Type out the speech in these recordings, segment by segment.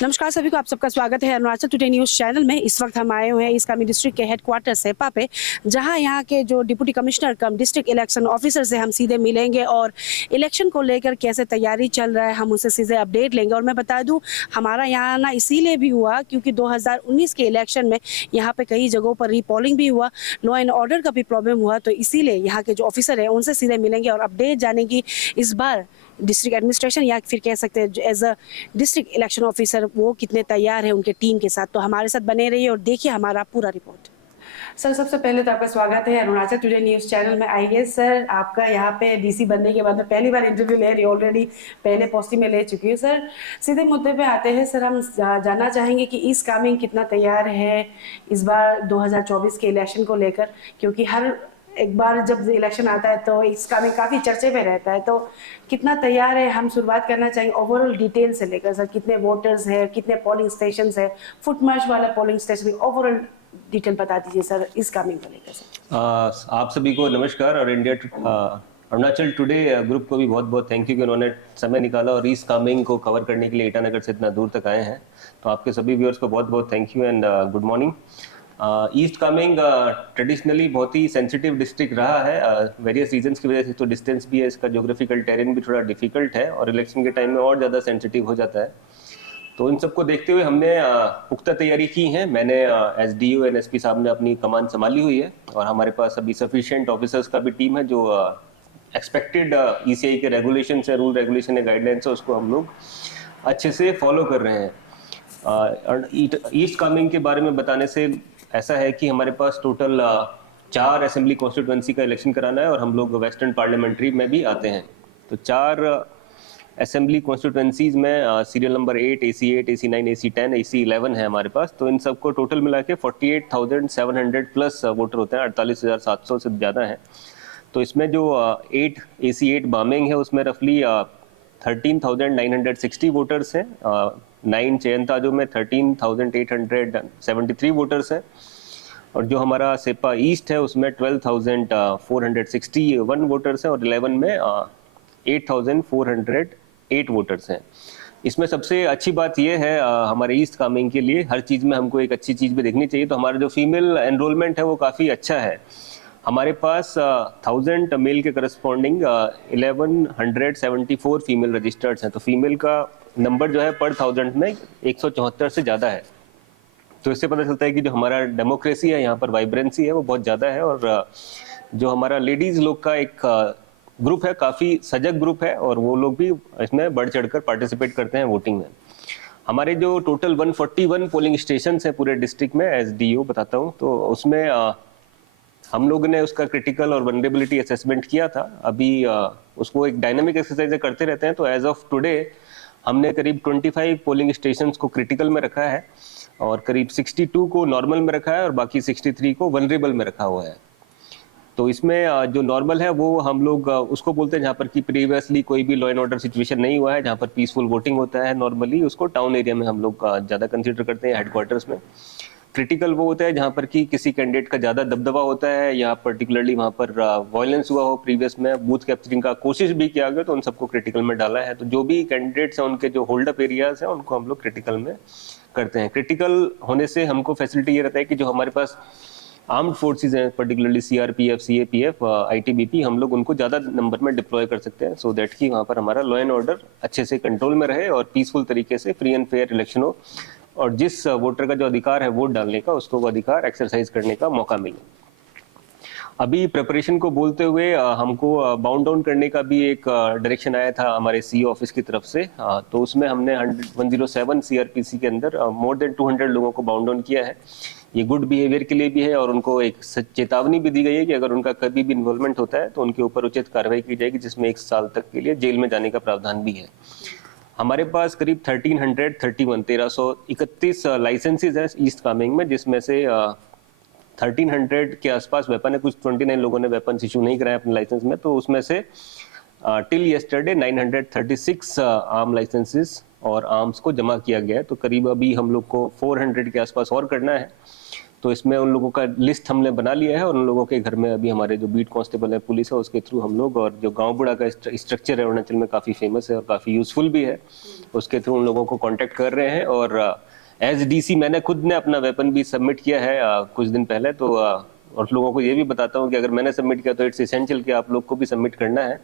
नमस्कार सभी को, आप सबका स्वागत है अरुणाचल टुडे न्यूज़ चैनल में। इस वक्त हम आए हुए हैं इस कामी डिस्ट्रिक्ट के हेडक्वार्टर सेपा पे, जहां यहाँ के जो डिप्टी कमिश्नर कम डिस्ट्रिक्ट इलेक्शन ऑफिसर से हम सीधे मिलेंगे और इलेक्शन को लेकर कैसे तैयारी चल रहा है हम उनसे सीधे अपडेट लेंगे। और मैं बता दूं, हमारा यहाँ आना इसीलिए भी हुआ क्योंकि 2019 के इलेक्शन में यहाँ पे कई जगहों पर रीपोलिंग भी हुआ, लॉ एंड ऑर्डर का भी प्रॉब्लम हुआ, तो इसीलिए यहाँ के जो ऑफिसर है उनसे सीधे मिलेंगे और अपडेट जानेंगे इस बार डिस्ट्रिक्ट एडमिनिस्ट्रेशन या फिर कह सकते हैं as a district election officer वो कितने तैयार है उनके टीम के साथ। तो हमारे साथ बने रहिए और देखिए हमारा पूरा रिपोर्ट। सर, सबसे पहले तो आपका स्वागत है अरुणाचल टुडे न्यूज़ चैनल में। आइए सर, आपका यहाँ पे डीसी बनने के बाद में पहली बार इंटरव्यू ले रही, ऑलरेडी पहले पोस्टिंग में ले चुकी हूँ। सर, सीधे मुद्दे पे आते हैं। सर, हम जानना चाहेंगे कि ईस्ट कामेंग कितना तैयार है इस बार 2024 के इलेक्शन को लेकर, क्योंकि हर एक बार जब इलेक्शन आता है तो इसका में काफ़ी चर्चे में रहता है, तो कितना तैयार है हम शुरुआत करना चाहेंगे ओवरऑल डिटेल से लेकर। सर, कितने वोटर्स है, कितने पोलिंग स्टेशन है, फुट मार्च वाला पोलिंग स्टेशन, ओवरऑल डिटेल बता दीजिए सर इस कामिंग को लेकर। सर, आप सभी को नमस्कार और अरुणाचल टुडे ग्रुप को भी बहुत बहुत थैंक यू कि उन्होंने समय निकाला और ईस्ट कामेंग को कवर करने के लिए ईटानगर से इतना दूर तक आए हैं। तो आपके सभी व्यूअर्स को बहुत बहुत thank you and good morning. East Kameng traditionally बहुत ही सेंसिटिव डिस्ट्रिक्ट रहा है, वेरियस रीजंस की वजह से। तो डिस्टेंस भी है, इसका ज्योग्राफिकल टेरेन भी थोड़ा डिफिकल्ट है और इलेक्शन के टाइम में और ज़्यादा सेंसिटिव हो जाता है। तो इन सबको देखते हुए हमने पुख्ता तैयारी की है। मैंने एसडीओ एंड एसपी साहब ने अपनी कमान संभाली हुई है और हमारे पास अभी सफिशिएंट ऑफिसर्स का भी टीम है जो एक्सपेक्टेड ईसीआई के रेगुलेशन है, रूल रेगुलेशन है, गाइडलाइंस है, उसको हम लोग अच्छे से फॉलो कर रहे हैं। ईस्ट कामेंग के बारे में बताने से ऐसा है कि हमारे पास टोटल 4 असेंबली कॉन्स्टिट्यूएंसी का इलेक्शन कराना है और हम लोग वेस्टर्न पार्लियामेंट्री में भी आते हैं। तो 4 असेंबली कॉन्स्टिट्यूएंसीज में serial number 8, AC8, AC9, AC10, AC11 है हमारे पास। तो इन सबको टोटल मिला के 48,700 प्लस वोटर होते हैं, 48,700 से ज़्यादा है। तो इसमें जो 8 AC8 बामेंग है उसमें रफली 13,960 वोटर्स हैं। 9 चयनताजों में 13,873 वोटर्स हैं और जो हमारा सेपा ईस्ट है उसमें 12,461 वोटर्स हैं और 11 में 8,408 वोटर्स हैं। इसमें सबसे अच्छी बात यह है हमारे ईस्ट कामेंग के लिए, हर चीज़ में हमको एक अच्छी चीज़ भी देखनी चाहिए। तो हमारा जो फीमेल एनरोलमेंट है वो काफ़ी अच्छा है। हमारे पास 1000 मेल के करस्पॉन्डिंग 1174 फीमेल रजिस्टर्ड हैं। तो फीमेल का नंबर जो है पर 1000 में 174 से ज़्यादा है। तो इससे पता चलता है कि जो हमारा डेमोक्रेसी है, यहाँ पर वाइब्रेंसी है वो बहुत ज़्यादा है और जो हमारा लेडीज़ लोग का एक ग्रुप है, काफ़ी सजग ग्रुप है और वो लोग भी इसमें बढ़ चढ़कर पार्टिसिपेट करते हैं वोटिंग में। हमारे जो टोटल 141 पोलिंग स्टेशन हैं पूरे डिस्ट्रिक्ट में, एसडीओ बताता हूँ, तो उसमें हम लोग ने उसका क्रिटिकल और वनरेबिलिटी असेसमेंट किया था। अभी उसको एक डायनामिक एक्सरसाइज करते रहते हैं। तो एज ऑफ टुडे हमने करीब 25 पोलिंग स्टेशंस को क्रिटिकल में रखा है और करीब 62 को नॉर्मल में रखा है और बाकी 63 को वनरेबल में रखा हुआ है। तो इसमें जो नॉर्मल है वो हम लोग उसको बोलते हैं जहाँ पर कि प्रीवियसली कोई भी लॉ एंड ऑर्डर सिचुएशन नहीं हुआ है, जहाँ पर पीसफुल वोटिंग होता है नॉर्मली, उसको टाउन एरिया में हम लोग ज़्यादा कंसिडर करते हैं, हेडक्वार्टर्स में। क्रिटिकल वो होता है जहाँ पर कि किसी कैंडिडेट का ज़्यादा दबदबा होता है या पर्टिकुलरली वहाँ पर वायलेंस हुआ हो, प्रीवियस में बूथ कैप्चरिंग का कोशिश भी किया गया, तो उन सबको क्रिटिकल में डाला है। तो जो भी कैंडिडेट्स हैं उनके जो होल्ड अप एरियाज हैं उनको हम लोग क्रिटिकल में करते हैं। क्रिटिकल होने से हमको फैसिलिटी ये रहता है कि जो हमारे पास आर्म्ड फोर्सेज हैं, पर्टिकुलरली सीआरपीएफ, सीएपीएफ, आईटीबीपी, हम लोग उनको ज़्यादा नंबर में डिप्लॉय कर सकते हैं सो दैट कि वहाँ पर हमारा लॉ एंड ऑर्डर अच्छे से कंट्रोल में रहे और पीसफुल तरीके से फ्री एंड फेयर इलेक्शन हो और जिस वोटर का जो अधिकार है वोट डालने का, उसको वो अधिकार एक्सरसाइज करने का मौका मिले। अभी प्रिपरेशन को बोलते हुए हमको बाउंड डाउन करने का भी एक डायरेक्शन आया था हमारे सी ऑफिस की तरफ से। तो उसमें हमने 107 सीआरपीसी के अंदर मोर देन 200 लोगों को बाउंड डाउन किया है। ये गुड बिहेवियर के लिए भी है और उनको एक चेतावनी भी दी गई है कि अगर उनका कभी भी इन्वॉल्वमेंट होता है तो उनके ऊपर उचित कार्रवाई की जाएगी, जिसमें 1 साल तक के लिए जेल में जाने का प्रावधान भी है। हमारे पास करीब 1331 लाइसेंसेज हैं ईस्ट कामेंग में, जिसमें से 1300 के आसपास वेपन है। कुछ 29 लोगों ने वेपन इशू नहीं कराया अपने लाइसेंस में। तो उसमें से टिल येस्टरडे 936 आर्म लाइसेंसेस और आर्म्स को जमा किया गया है। तो करीब अभी हम लोग को 400 के आसपास और करना है। तो इसमें उन लोगों का लिस्ट हमने बना लिया है और उन लोगों के घर में अभी हमारे जो बीट कांस्टेबल है, पुलिस है, उसके थ्रू हम लोग, और जो गांव बुढ़ा का स्ट्रक्चर है अरुणाचल में काफ़ी फेमस है और काफ़ी यूजफुल भी है, उसके थ्रू उन लोगों को कॉन्टेक्ट कर रहे हैं। और एज डीसी मैंने खुद ने अपना वेपन भी सबमिट किया है कुछ दिन पहले। तो और लोगों को ये भी बताता हूँ कि अगर मैंने सबमिट किया तो इट्स एसेंशियल कि आप लोग को भी सबमिट करना है।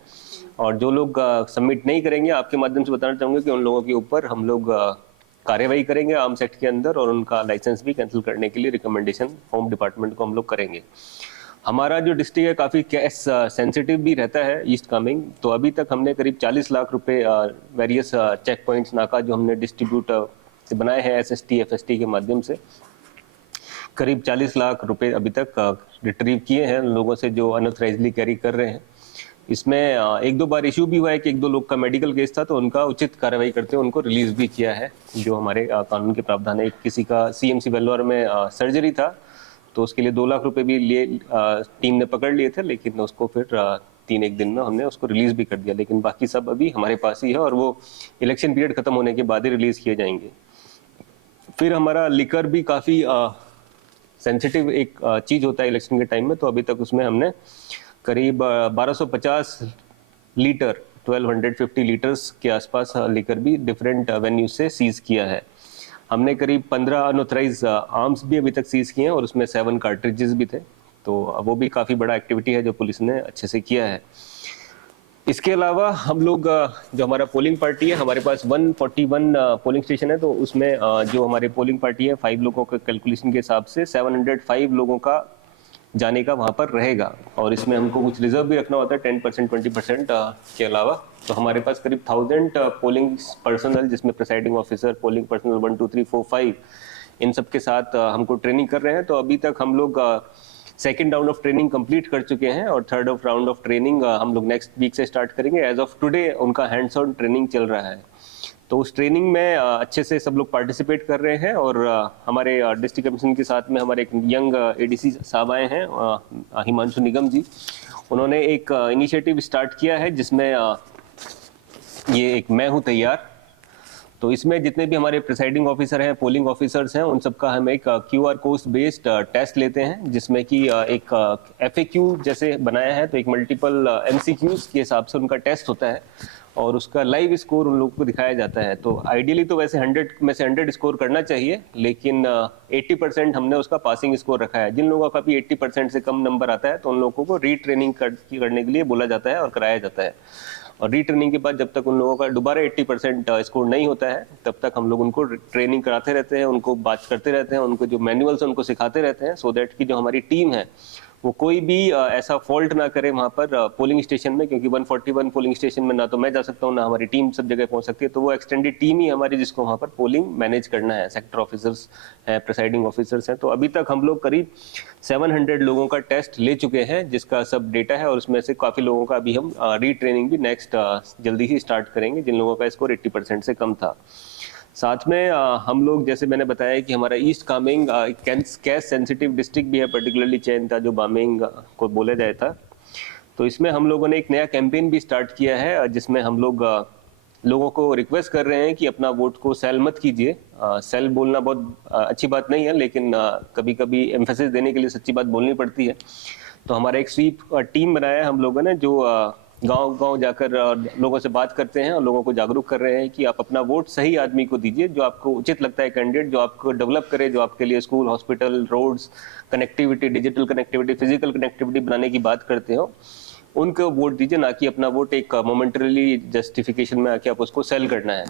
और जो लोग सबमिट नहीं करेंगे, आपके माध्यम से बताना चाहूँगा कि उन लोगों के ऊपर हम लोग कार्रवाई करेंगे आर्म्स एक्ट के अंदर, और उनका लाइसेंस भी कैंसिल करने के लिए रिकमेंडेशन होम डिपार्टमेंट को हम लोग करेंगे। हमारा जो डिस्ट्रिक्ट है काफ़ी कैश सेंसिटिव भी रहता है ईस्ट कामेंग, तो अभी तक हमने करीब 40 लाख रुपए वेरियस चेक पॉइंट्स नाका जो हमने डिस्ट्रीब्यूट से बनाए हैं SST FST के माध्यम से, करीब 40 लाख रुपए अभी तक रिट्रीव किए हैं लोगों से जो अनऑथराइजली कैरी कर रहे हैं। इसमें एक दो बार इशू भी हुआ है कि एक दो लोग का मेडिकल केस था, तो उनका उचित कार्रवाई करते हुए उनको रिलीज भी किया है। जो हमारे कानून के प्रावधान है, किसी का CMC वेल्लोर में सर्जरी था तो उसके लिए 2 लाख रुपए भी लिए टीम ने पकड़ लिए थे, लेकिन उसको फिर 3-1 दिन में हमने उसको रिलीज भी कर दिया। लेकिन बाकी सब अभी हमारे पास ही है और वो इलेक्शन पीरियड खत्म होने के बाद ही रिलीज किए जाएंगे। फिर हमारा लिकर भी काफ़ी सेंसिटिव एक चीज़ होता है इलेक्शन के टाइम में, तो अभी तक उसमें हमने करीब 1250 लीटर 1250 लीटर्स के आसपास लिकर भी डिफरेंट वेन्यू से सीज किया है। हमने करीब 15 अनऑथराइज आर्म्स भी अभी तक सीज किए हैं और उसमें 7 कार्ट्रिजेस भी थे, तो वो भी काफ़ी बड़ा एक्टिविटी है जो पुलिस ने अच्छे से किया है। इसके अलावा हम लोग जो हमारा पोलिंग पार्टी है, हमारे पास 141 पोलिंग स्टेशन है, तो उसमें जो हमारे पोलिंग पार्टी है 5 लोगों के कैलकुलेशन के हिसाब से 705 लोगों का जाने का वहाँ पर रहेगा। और इसमें हमको कुछ रिजर्व भी रखना होता है 10% 20% के अलावा। तो हमारे पास करीब 1000 पोलिंग पर्सनल, जिसमें प्रिसाइडिंग ऑफिसर, पोलिंग पर्सनल 1 2 3 4 5, इन सब के साथ हमको ट्रेनिंग कर रहे हैं। तो अभी तक हम लोग second round of training complete कर चुके हैं और थर्ड राउंड ऑफ ट्रेनिंग हम लोग नेक्स्ट वीक से स्टार्ट करेंगे। एज ऑफ टुडे उनका हैंड्स ऑन ट्रेनिंग चल रहा है, तो उस ट्रेनिंग में अच्छे से सब लोग पार्टिसिपेट कर रहे हैं। और हमारे डिस्ट्रिक्ट कमिश्नर के साथ में हमारे एक यंग ADC साहब आए हैं, हिमांशु निगम जी। उन्होंने एक इनिशिएटिव स्टार्ट किया है जिसमें ये एक मैं हूँ तैयार, तो इसमें जितने भी हमारे प्रिसाइडिंग ऑफिसर हैं, पोलिंग ऑफिसर्स हैं, उन सबका हम एक QR कोड बेस्ड टेस्ट लेते हैं, जिसमें कि एक FAQ जैसे बनाया है, तो एक मल्टीपल MCQs के हिसाब से उनका टेस्ट होता है और उसका लाइव स्कोर उन लोगों को दिखाया जाता है। तो आइडियली तो वैसे 100 में से 100 स्कोर करना चाहिए, लेकिन 80% हमने उसका पासिंग स्कोर रखा है। जिन लोगों का भी 80% से कम नंबर आता है तो उन लोगों को रीट्रेनिंग करने के लिए बोला जाता है और कराया जाता है। और रीट्रेनिंग के बाद जब तक उन लोगों का दोबारा 80% स्कोर नहीं होता है, तब तक हम लोग उनको ट्रेनिंग कराते रहते हैं, उनको बात करते रहते हैं, उनको जो मैनुअल्स हैं उनको सिखाते रहते हैं, सो दैट कि जो हमारी टीम है वो कोई भी ऐसा फॉल्ट ना करे वहाँ पर पोलिंग स्टेशन में, क्योंकि 141 पोलिंग स्टेशन में ना तो मैं जा सकता हूँ ना हमारी टीम सब जगह पहुँच सकती है। तो वो एक्सटेंडेड टीम ही हमारी जिसको वहाँ पर पोलिंग मैनेज करना है, सेक्टर ऑफिसर्स हैं, प्रिसाइडिंग ऑफिसर्स हैं। तो अभी तक हम लोग करीब 700 लोगों का टेस्ट ले चुके हैं, जिसका सब डेटा है, और उसमें से काफ़ी लोगों का अभी हम रीट्रेनिंग भी नेक्स्ट जल्दी ही स्टार्ट करेंगे, जिन लोगों का स्कोर 80% से कम था। साथ में हम लोग, जैसे मैंने बताया कि हमारा east Kameng cash sensitive district भी है, पर्टिकुलरली चयन था जो बामेंग को बोला जाए था। तो इसमें हम लोगों ने एक नया कैंपेन भी स्टार्ट किया है, जिसमें हम लोग लोगों को रिक्वेस्ट कर रहे हैं कि अपना वोट को सेल मत कीजिए। सेल बोलना बहुत अच्छी बात नहीं है, लेकिन कभी कभी एम्फेसिस देने के लिए सच्ची बात बोलनी पड़ती है। तो हमारा एक स्वीप टीम बनाया है हम लोगों ने, जो गांव-गांव जाकर लोगों से बात करते हैं और लोगों को जागरूक कर रहे हैं कि आप अपना वोट सही आदमी को दीजिए, जो आपको उचित लगता है कैंडिडेट, जो आपको डेवलप करे, जो आपके लिए school, hospital, roads, connectivity, digital connectivity, physical connectivity बनाने की बात करते हो, उनको वोट दीजिए, ना कि अपना वोट एक मोमेंटरीली जस्टिफिकेशन में आके आप उसको सेल करना है।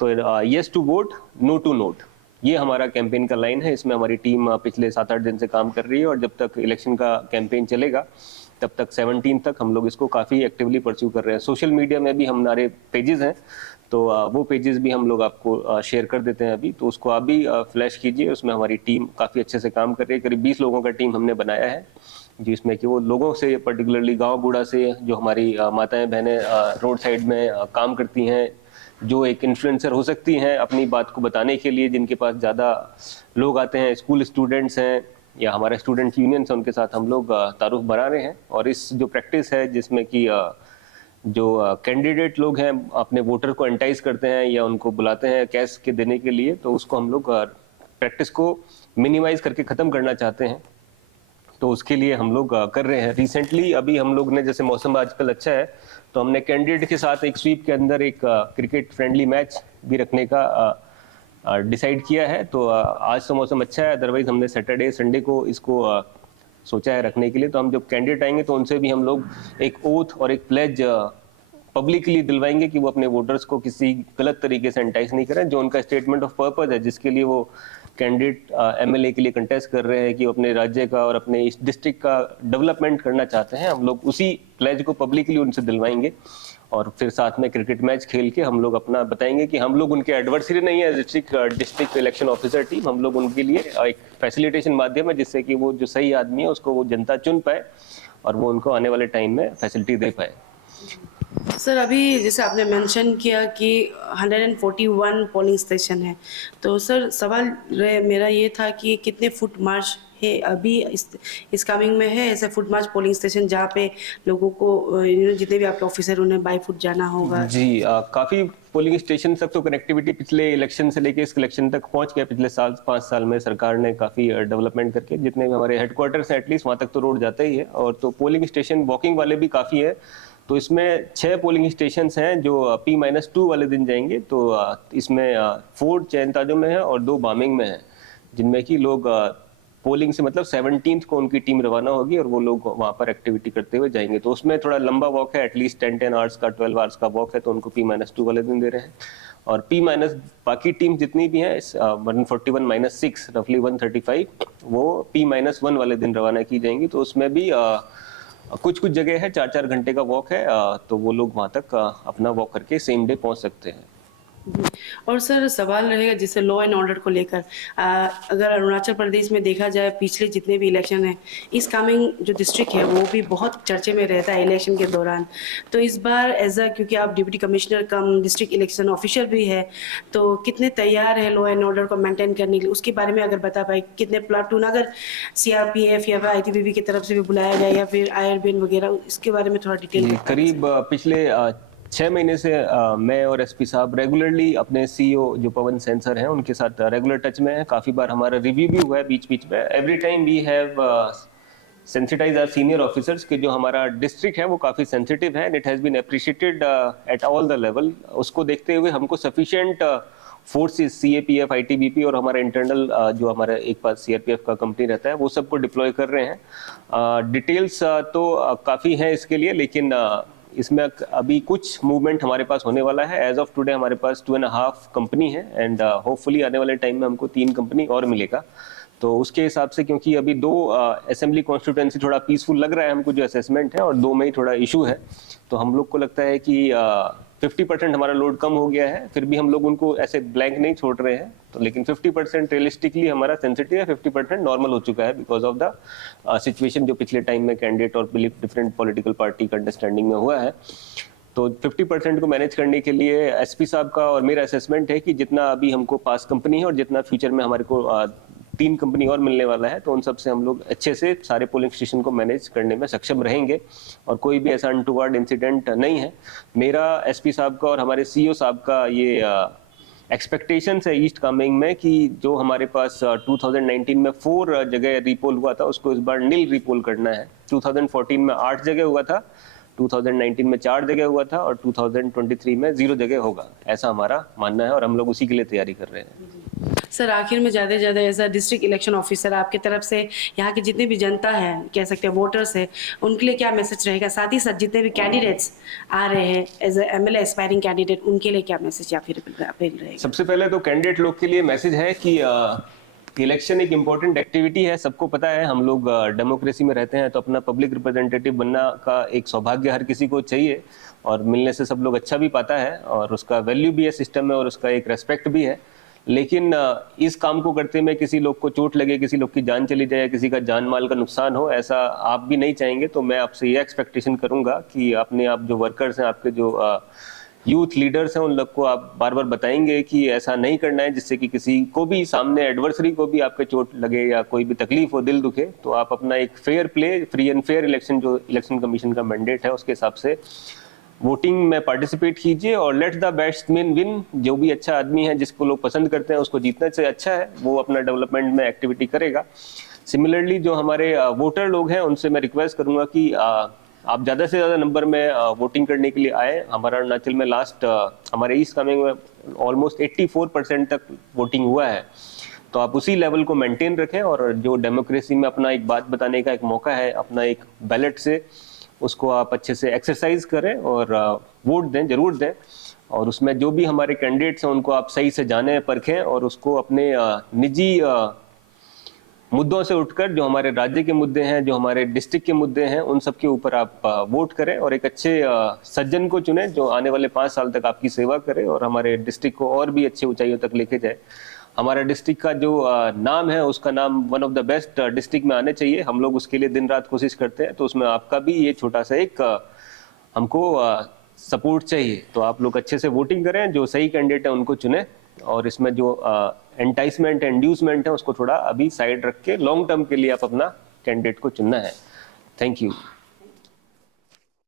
तो yes to vote, no to note, ये हमारा कैंपेन का लाइन है। इसमें हमारी टीम पिछले 7-8 दिन से काम कर रही है और जब तक इलेक्शन का कैंपेन चलेगा तब तक 17 तक हम लोग इसको काफ़ी एक्टिवली परस्यू कर रहे हैं। सोशल मीडिया में भी हमारे पेजेस हैं, तो वो पेजेस भी हम लोग आपको शेयर कर देते हैं अभी, तो उसको आप भी फ्लैश कीजिए। उसमें हमारी टीम काफ़ी अच्छे से काम कर रही है। करीब 20 लोगों का टीम हमने बनाया है, जिसमें कि वो लोगों से, पर्टिकुलरली गाँव बूढ़ा से, जो हमारी माताएं बहनें रोड साइड में काम करती हैं, जो एक इन्फ्लुएंसर हो सकती हैं अपनी बात को बताने के लिए, जिनके पास ज़्यादा लोग आते हैं, स्कूल स्टूडेंट्स हैं या हमारे स्टूडेंट यूनियंस हैं, उनके साथ हम लोग तारुफ बना रहे हैं। और इस जो प्रैक्टिस है, जिसमें कि जो कैंडिडेट लोग हैं अपने वोटर को एंटाइज करते हैं या उनको बुलाते हैं कैश के देने के लिए, तो उसको हम लोग प्रैक्टिस को मिनिमाइज करके ख़त्म करना चाहते हैं, तो उसके लिए हम लोग कर रहे हैं। रिसेंटली अभी हम लोग ने, जैसे मौसम आजकल अच्छा है, तो हमने कैंडिडेट के साथ एक स्वीप के अंदर एक क्रिकेट फ्रेंडली मैच भी रखने का डिसाइड किया है। तो आज तो मौसम अच्छा है, अदरवाइज हमने सैटरडे संडे को इसको सोचा है रखने के लिए। तो हम जब कैंडिडेट आएंगे तो उनसे भी हम लोग एक ओथ और एक प्लेज पब्लिकली दिलवाएंगे कि वो अपने वोटर्स को किसी गलत तरीके से एंटाइज नहीं करें। जो उनका स्टेटमेंट ऑफ पर्पस है, जिसके लिए वो कैंडिडेट एमएलए के लिए कंटेस्ट कर रहे हैं, कि वो अपने राज्य का और अपने इस डिस्ट्रिक्ट का डेवलपमेंट करना चाहते हैं, हम लोग उसी प्लेज को पब्लिकली उनसे दिलवाएंगे। और फिर साथ में क्रिकेट मैच खेल के हम लोग अपना बताएंगे कि हम लोग उनके एडवर्सरी नहीं है, डिस्ट्रिक्ट इलेक्शन ऑफिसर टीम, हम लोग उनके लिए एक फैसिलिटेशन माध्यम है, जिससे कि वो जो सही आदमी है उसको वो जनता चुन पाए और वो उनको आने वाले टाइम में फैसिलिटी दे पाए। सर, अभी जैसे आपने मेंशन किया कि 141 पोलिंग स्टेशन है, तो सर सवाल मेरा ये था कि कितने फुट मार्च है अभी इस कमिंग में है ऐसे फुट मार्च पोलिंग स्टेशन जहाँ पे लोगों को जितने भी आपके ऑफिसर उन्हें बाई फुट जाना होगा? जी, काफ़ी पोलिंग स्टेशन तक तो कनेक्टिविटी पिछले इलेक्शन से लेके इस इलेक्शन तक पहुंच गया। पिछले 5 साल में सरकार ने काफ़ी डेवलपमेंट करके, जितने भी हमारे हेडक्वार्टर्स हैं एटलीस्ट वहाँ तक तो रोड जाता ही है। और तो पोलिंग स्टेशन वॉकिंग वाले भी काफ़ी है। तो इसमें 6 पोलिंग स्टेशन हैं जो P-2 वाले दिन जाएंगे। तो इसमें 4 चैनताजों में है और 2 बामिंग में है, जिनमें कि लोग पोलिंग से मतलब 17th को उनकी टीम रवाना होगी और वो लोग वहाँ पर एक्टिविटी करते हुए जाएंगे। तो उसमें थोड़ा लंबा वॉक है, एटलीस्ट 10 आवर्स का, 12 आवर्स का वॉक है, तो उनको P-2 वाले दिन दे रहे हैं। और बाकी टीम जितनी भी हैं 141-6 रफली 135, वो P-1 वाले दिन रवाना की जाएंगी। तो उसमें भी कुछ जगह है 4-4 घंटे का वॉक है, तो वो लोग वहाँ तक अपना वॉक करके सेम डे पहुँच सकते हैं। और सर सवाल रहेगा जैसे लॉ एंड ऑर्डर को लेकर, अगर अरुणाचल प्रदेश में देखा जाए पिछले जितने भी इलेक्शन हैं, इस कमिंग जो डिस्ट्रिक्ट है वो भी बहुत चर्चे में रहता है इलेक्शन के दौरान। तो इस बार क्योंकि आप डिप्टी कमिश्नर कम डिस्ट्रिक्ट इलेक्शन ऑफिसर भी है, तो कितने तैयार है लॉ एंड ऑर्डर को मेंटेन करने के लिए, उसके बारे में अगर बता पाए, कितने प्लाटून अगर CRPF या ITBP की तरफ से भी बुलाया जाए या फिर IRBN वगैरह, इसके बारे में थोड़ा डिटेल। करीब पिछले 6 महीने से मैं और एसपी साहब रेगुलरली अपने CEO जो पवन सेन सर हैं उनके साथ रेगुलर टच में है। काफ़ी बार हमारा रिव्यू भी हुआ है बीच बीच में। Every time we have sensitize our senior officers कि जो हमारा डिस्ट्रिक्ट है वो काफ़ी सेंसिटिव है and it has been appreciated at all the level. उसको देखते हुए हमको सफिशिएंट फोर्सेस CAPF, ITBP और हमारा इंटरनल जो हमारा एक पास CRPF का कंपनी रहता है वो सबको डिप्लॉय कर रहे हैं। डिटेल्स तो काफ़ी हैं इसके लिए, लेकिन इसमें अभी कुछ मूवमेंट हमारे पास होने वाला है। एज ऑफ टुडे हमारे पास 2.5 कंपनी है एंड होपफुली आने वाले टाइम में हमको 3 कंपनी और मिलेगा। तो उसके हिसाब से, क्योंकि अभी 2 असेंबली कॉन्स्टिट्यूएंसी थोड़ा पीसफुल लग रहा है हमको जो असेसमेंट है, और 2 में ही थोड़ा इशू है, तो हम लोग को लगता है कि 50% हमारा लोड कम हो गया है। फिर भी हम लोग उनको ऐसे ब्लैंक नहीं छोड़ रहे हैं, तो लेकिन 50% रियलिस्टिकली हमारा सेंसिटिव है, 50% नॉर्मल हो चुका है बिकॉज ऑफ द सिचुएशन जो पिछले टाइम में कैंडिडेट और डिफरेंट पॉलिटिकल पार्टी का अंडरस्टैंडिंग में हुआ है। तो 50% को मैनेज करने के लिए एसपी साहब का और मेरा असेसमेंट है कि जितना अभी हमको पास कंपनी है और जितना फ्यूचर में हमारे को 3 कंपनी और मिलने वाला है, तो उन सब से हम लोग अच्छे से सारे पोलिंग स्टेशन को मैनेज करने में सक्षम रहेंगे और कोई भी ऐसा अनटुवर्ड इंसिडेंट नहीं है। मेरा एसपी साहब का और हमारे CEO साहब का ये एक्सपेक्टेशंस है ईस्ट कामेंग में कि जो हमारे पास 2019 में 4 जगह रिपोल हुआ था उसको इस बार नील रिपोल करना है। 2014 में 8 जगह हुआ था, 2019 में 4 जगह हुआ था और 2023 में 0 जगह होगा, ऐसा हमारा मानना है और हम लोग उसी के लिए तैयारी कर रहे हैं। सर आखिर में ज़्यादा से ज़्यादा as a district election officer आपकी तरफ से यहाँ की जितनी भी जनता है, कह सकते हैं वोटर्स है, उनके लिए क्या मैसेज रहेगा? साथ ही साथ जितने भी कैंडिडेट्स आ रहे हैं as a MLA aspiring candidate, उनके लिए क्या मैसेज या फिर अपील रहेगा? सबसे पहले तो कैंडिडेट लोग के लिए मैसेज है कि इलेक्शन एक इम्पोर्टेंट एक्टिविटी है। सबको पता है हम लोग डेमोक्रेसी में रहते हैं, तो अपना पब्लिक रिप्रेजेंटेटिव बनना का एक सौभाग्य हर किसी को चाहिए और मिलने से सब लोग अच्छा भी पाता है और उसका वैल्यू भी है सिस्टम में और उसका एक रेस्पेक्ट भी है। लेकिन इस काम को करते में किसी लोग को चोट लगे, किसी लोग की जान चली जाए, किसी का जान माल का नुकसान हो, ऐसा आप भी नहीं चाहेंगे। तो मैं आपसे ये एक्सपेक्टेशन करूंगा कि अपने आप जो वर्कर्स हैं, आपके जो यूथ लीडर्स हैं, उन लोग को आप बार बार बताएंगे कि ऐसा नहीं करना है, जिससे कि किसी को भी सामने एडवर्सरी को भी आपके चोट लगे या कोई भी तकलीफ हो, दिल दुखे। तो आप अपना एक fair play, free and fair election जो इलेक्शन कमीशन का मैंडेट है उसके हिसाब से वोटिंग में पार्टिसिपेट कीजिए और let the best man win. जो भी अच्छा आदमी है, जिसको लोग पसंद करते हैं, उसको जीतना से अच्छा है, वो अपना डेवलपमेंट में एक्टिविटी करेगा। सिमिलरली जो हमारे वोटर लोग हैं, उनसे मैं रिक्वेस्ट करूंगा कि आप ज़्यादा से ज़्यादा नंबर में वोटिंग करने के लिए आए। हमारा अरुणाचल में लास्ट हमारे ईस्ट कामेंग में ऑलमोस्ट 84% तक वोटिंग हुआ है, तो आप उसी लेवल को मेंटेन रखें। और जो डेमोक्रेसी में अपना एक बात बताने का एक मौका है, अपना एक बैलेट से, उसको आप अच्छे से एक्सरसाइज करें और वोट दें, जरूर दें। और उसमें जो भी हमारे कैंडिडेट्स हैं, उनको आप सही से जानें, परखें और उसको अपने निजी मुद्दों से उठकर जो हमारे राज्य के मुद्दे हैं, जो हमारे डिस्ट्रिक्ट के मुद्दे हैं, उन सब के ऊपर आप वोट करें और एक अच्छे सज्जन को चुनें जो आने वाले 5 साल तक आपकी सेवा करे और हमारे डिस्ट्रिक्ट को और भी अच्छे ऊंचाइयों तक लेके जाए। हमारा डिस्ट्रिक्ट का जो नाम है, उसका नाम one of the best district में आने चाहिए। हम लोग उसके लिए दिन रात कोशिश करते हैं, तो उसमें आपका भी ये छोटा सा एक हमको सपोर्ट चाहिए। तो आप लोग अच्छे से वोटिंग करें, जो सही कैंडिडेट है उनको चुनें और इसमें जो एंटाइसमेंट इंड्यूसमेंट है, उसको थोड़ा अभी साइड रख के लॉन्ग टर्म के लिए आप अपना कैंडिडेट को चुनना है। Thank you.